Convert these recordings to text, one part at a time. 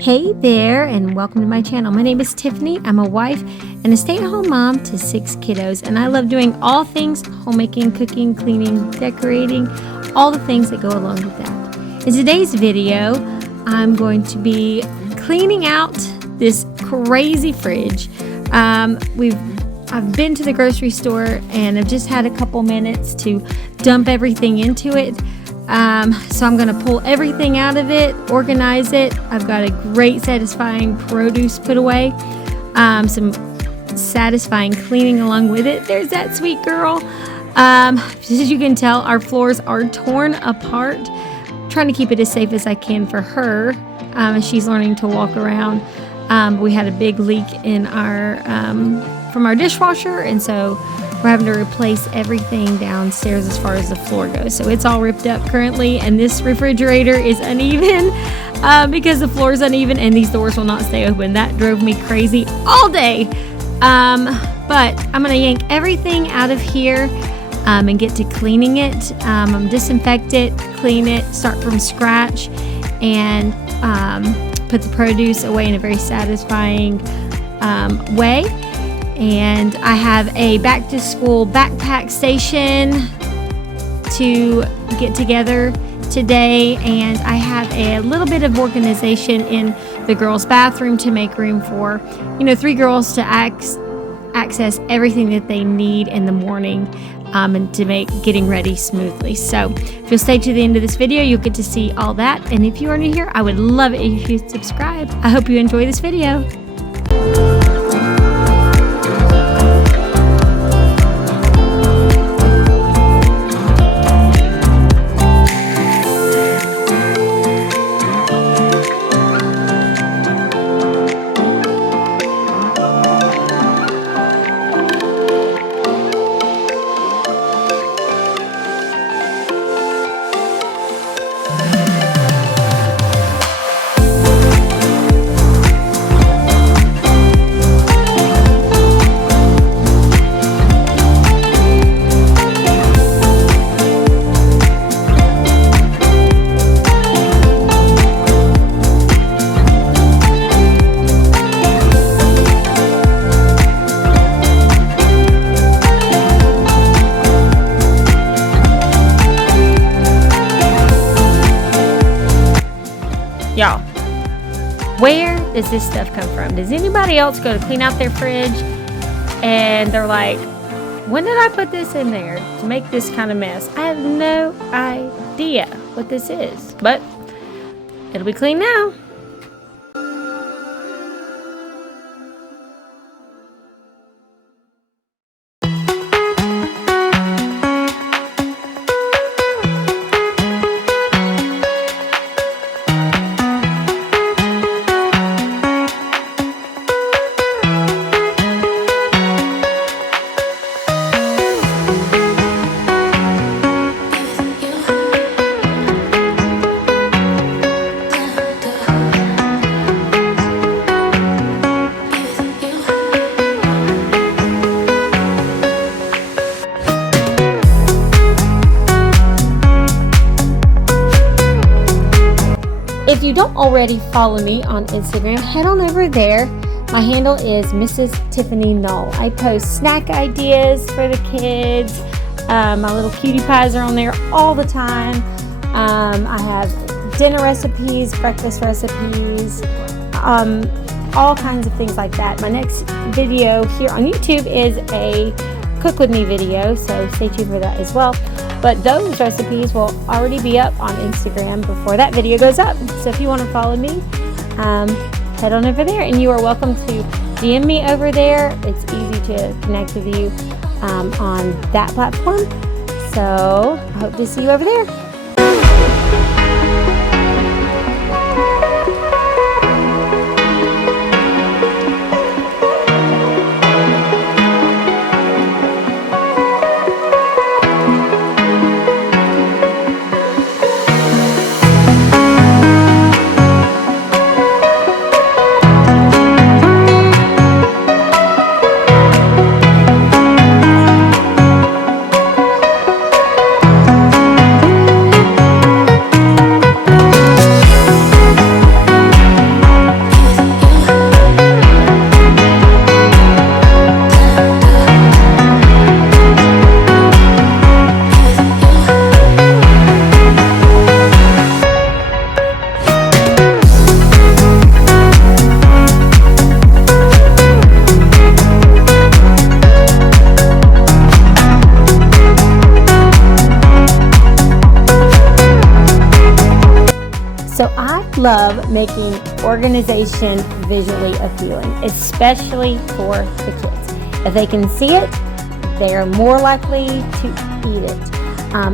Hey there, and welcome to my channel. My name is Tiffany. I'm a wife and a stay-at-home mom to 6 kiddos, and I love doing all things homemaking, cooking, cleaning, decorating, all the things that go along with that. In today's video, I'm going to be cleaning out this crazy fridge. I've been to the grocery store and I've just had a couple minutes to dump everything into it. So I'm going to pull everything out of it, organize it. I've got a great satisfying produce put away, some satisfying cleaning along with it. There's that sweet girl. As you can tell, our floors are torn apart. I'm trying to keep it as safe as I can for her as she's learning to walk around. We had a big leak in from our dishwasher, and so we're having to replace everything downstairs as far as the floor goes. So it's all ripped up currently, and this refrigerator is uneven because the floor is uneven and these doors will not stay open. That drove me crazy all day. But I'm gonna yank everything out of here and get to cleaning it. Disinfect it, clean it, start from scratch, and put the produce away in a very satisfying way. And I have a back to school backpack station to get together today, and I have a little bit of organization in the girls' bathroom to make room for 3 girls to access everything that they need in the morning and to make getting ready smoothly. So if you'll stay to the end of this video, you'll get to see all that. And if you are new here, I would love it if you subscribe. I hope you enjoy this video. Y'all, where does this stuff come from? Does anybody else go to clean out their fridge and they're like, when did I put this in there to make this kind of mess? I have no idea what this is, but it'll be clean now. If you don't already follow me on Instagram, head on over there. My handle is Mrs. Tiffany Null. I post snack ideas for the kids. My little cutie pies are on there all the time. I have dinner recipes, breakfast recipes, all kinds of things like that. My next video here on YouTube is a cook with me video, so stay tuned for that as well. But those recipes will already be up on Instagram before that video goes up. So if you want to follow me, head on over there, and you are welcome to DM me over there. It's easy to connect with you on that platform. So I hope to see you over there. love making organization visually appealing, especially for the kids. If they can see it, they are more likely to eat it.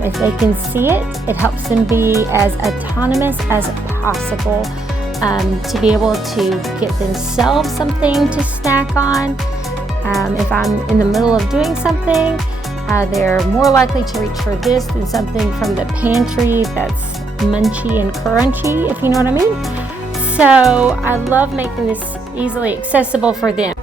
If they can see it, it helps them be as autonomous as possible, to be able to get themselves something to snack on. If I'm in the middle of doing something, they're more likely to reach for this than something from the pantry that's munchy and crunchy, if you know what I mean. So I love making this easily accessible for them.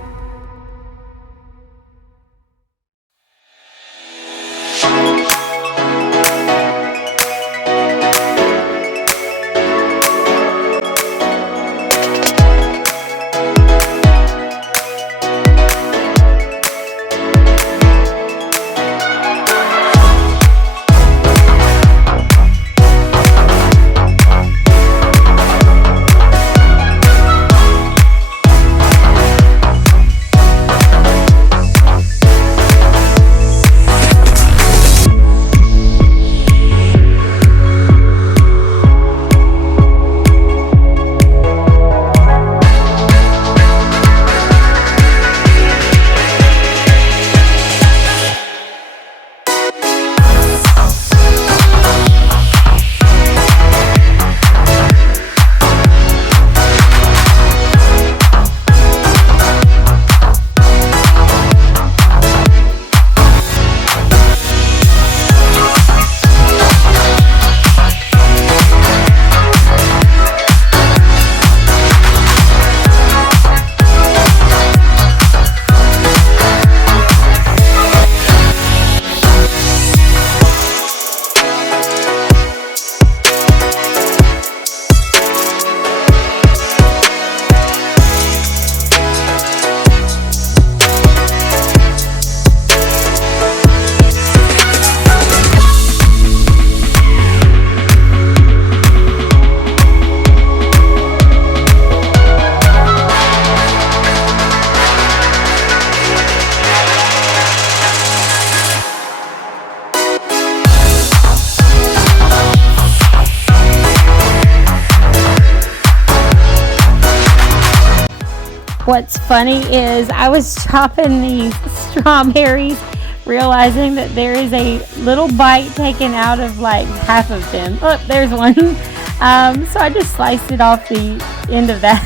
What's funny is I was chopping these strawberries, realizing that there is a little bite taken out of like half of them. Look, there's one. So I just sliced it off the end of that.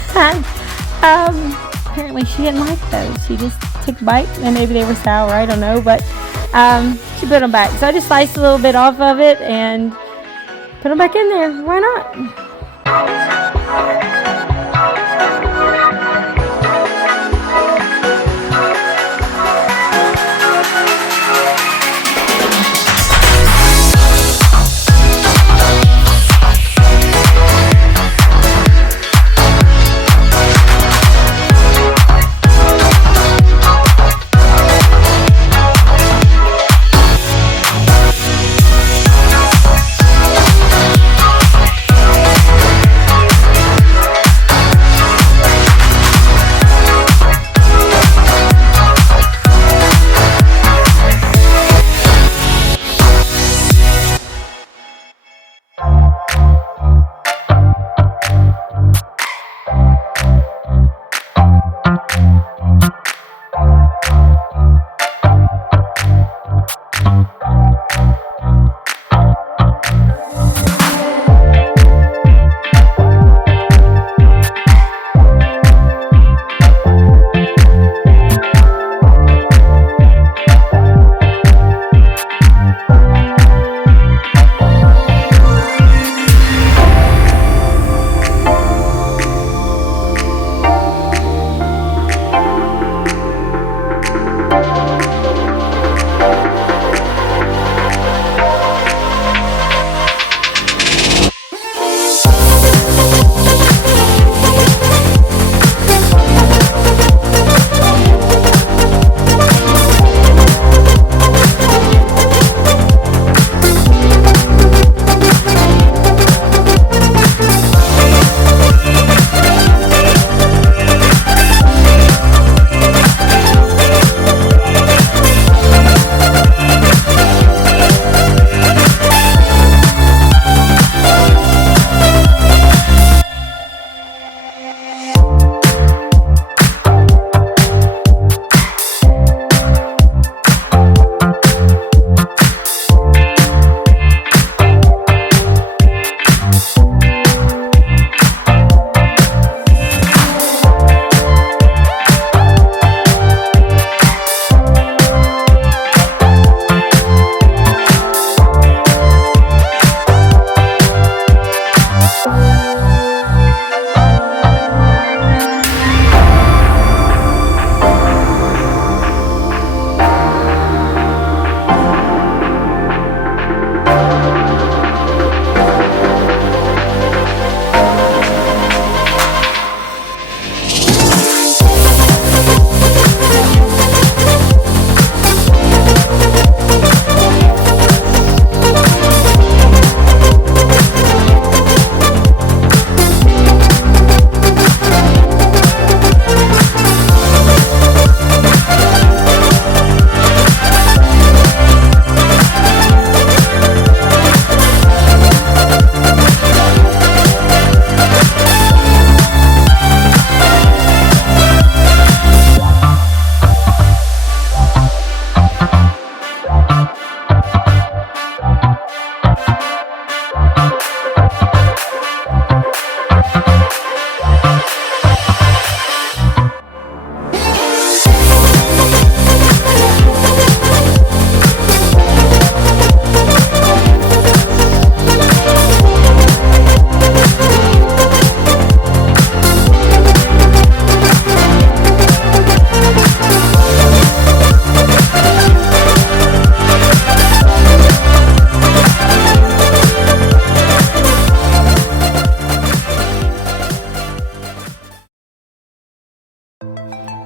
Apparently she didn't like those. She just took a bite, and maybe they were sour, I don't know, but she put them back. So I just sliced a little bit off of it and put them back in there. Why not?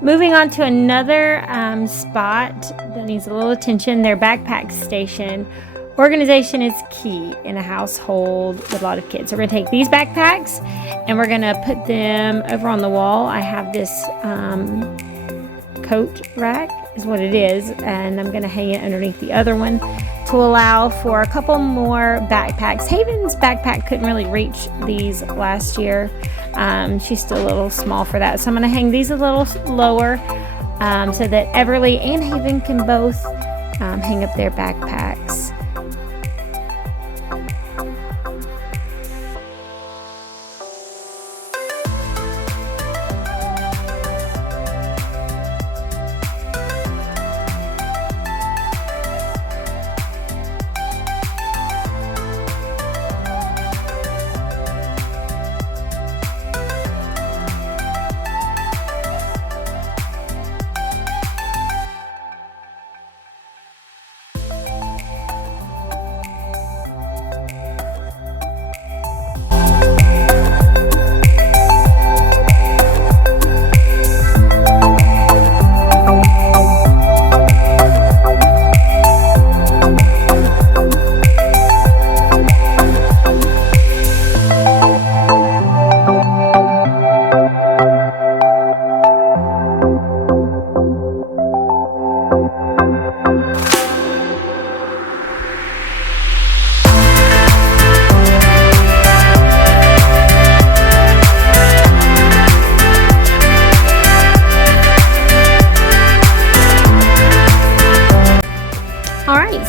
Moving on to another spot that needs a little attention, their backpack station. Organization is key in a household with a lot of kids. So we're going to take these backpacks and we're going to put them over on the wall. I have this coat rack is what it is, and I'm going to hang it underneath the other one to allow for a couple more backpacks. Haven's backpack couldn't really reach these last year. She's still a little small for that. So I'm going to hang these a little lower so that Everly and Haven can both hang up their backpacks.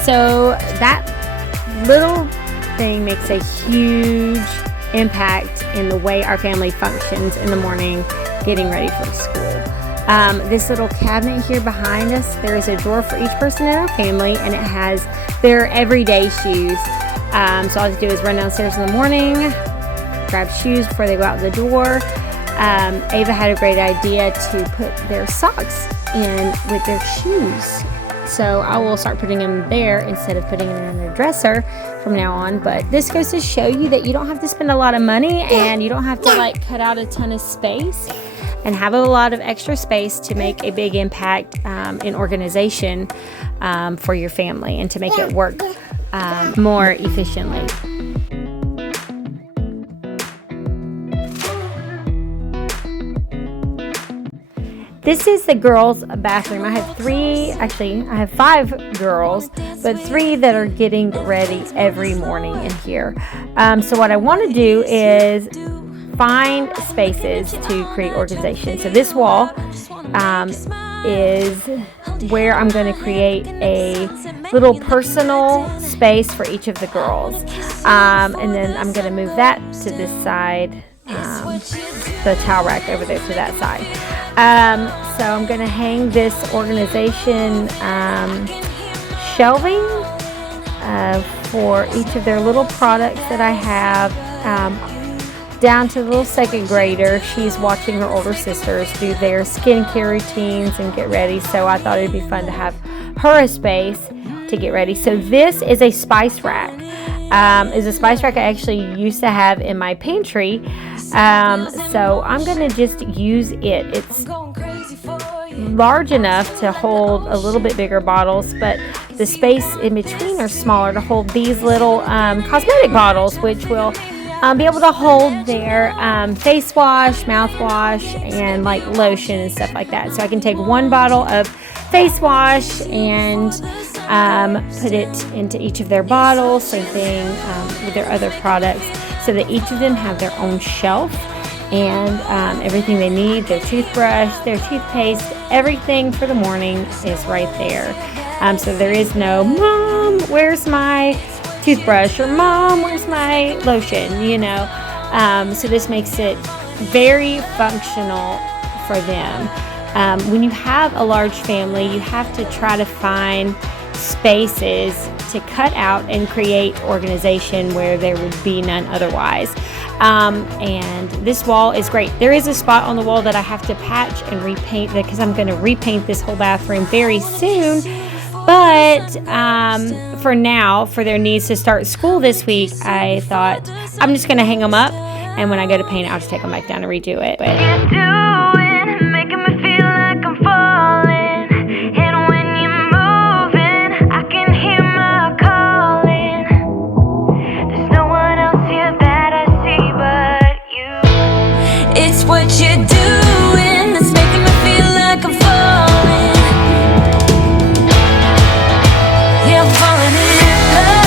So that little thing makes a huge impact in the way our family functions in the morning getting ready for school. This little cabinet here behind us, there is a drawer for each person in our family, and it has their everyday shoes. So all I have to do is run downstairs in the morning, grab shoes before they go out the door. Ava had a great idea to put their socks in with their shoes. So I will start putting them there instead of putting them in their dresser from now on. But this goes to show you that you don't have to spend a lot of money, and you don't have to like cut out a ton of space and have a lot of extra space to make a big impact in organization for your family and to make it work more efficiently. This is the girls' bathroom. I have 5 girls, but 3 that are getting ready every morning in here. So what I want to do is find spaces to create organization. So this wall is where I'm going to create a little personal space for each of the girls. And then I'm going to move that to this side, the towel rack over there to that side. So I'm going to hang this organization shelving for each of their little products that I have, down to the little 2nd grader. She's watching her older sisters do their skincare routines and get ready, so I thought it'd be fun to have her a space to get ready. So this is a spice rack. Is a spice rack I actually used to have in my pantry. So I'm going to just use it. It's large enough to hold a little bit bigger bottles, but the space in between are smaller to hold these little cosmetic bottles, which will be able to hold their face wash, mouthwash, and like lotion and stuff like that. So I can take one bottle of face wash and put it into each of their bottles. Same thing with their other products, so that each of them have their own shelf and everything they need, their toothbrush, their toothpaste, everything for the morning is right there. So there is no, Mom, where's my toothbrush? Or Mom, where's my lotion? So this makes it very functional for them. When you have a large family, you have to try to find spaces to cut out and create organization where there would be none otherwise. And this wall is great. There is a spot on the wall that I have to patch and repaint because I'm going to repaint this whole bathroom very soon. But for now, for their needs to start school this week, I thought I'm just going to hang them up, and when I go to paint, I'll just take them back down and redo it. But what you're doing that's making me feel like I'm falling. Yeah, I'm falling in love.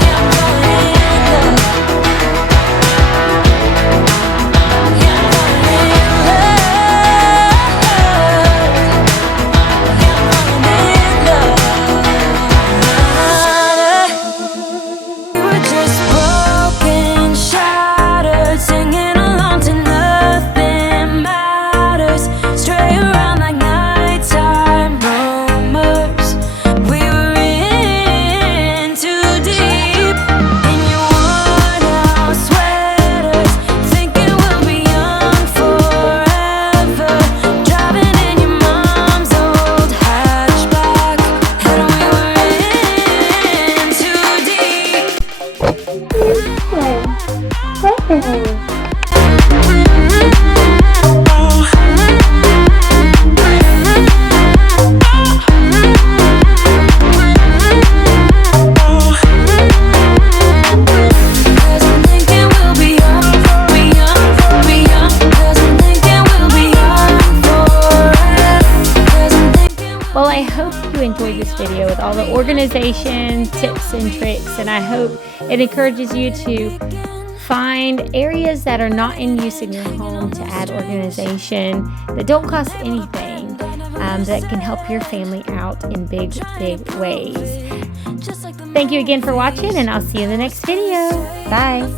Yeah, I'm falling in love. Yeah, I'm falling in love. Yeah, I'm falling in love. We were just broken, shattered, singing along to nothing matters. Stray around like nighttime rumors. We were in too deep in your worn-out sweaters, thinking we'll be young forever. Driving in your mom's old hatchback, and we were in too deep. Cause I'm thinking we'll be young, be young, be young. Cause I'm thinking we'll be young forever. Cause I'm thinking we'll Well, I hope you enjoyed this video with all the organization tips and tricks, and I hope it encourages you to find areas that are not in use in your home to add organization that don't cost anything, that can help your family out in big ways. just like the Thank you again for watching, and I'll see you in the next video. Bye.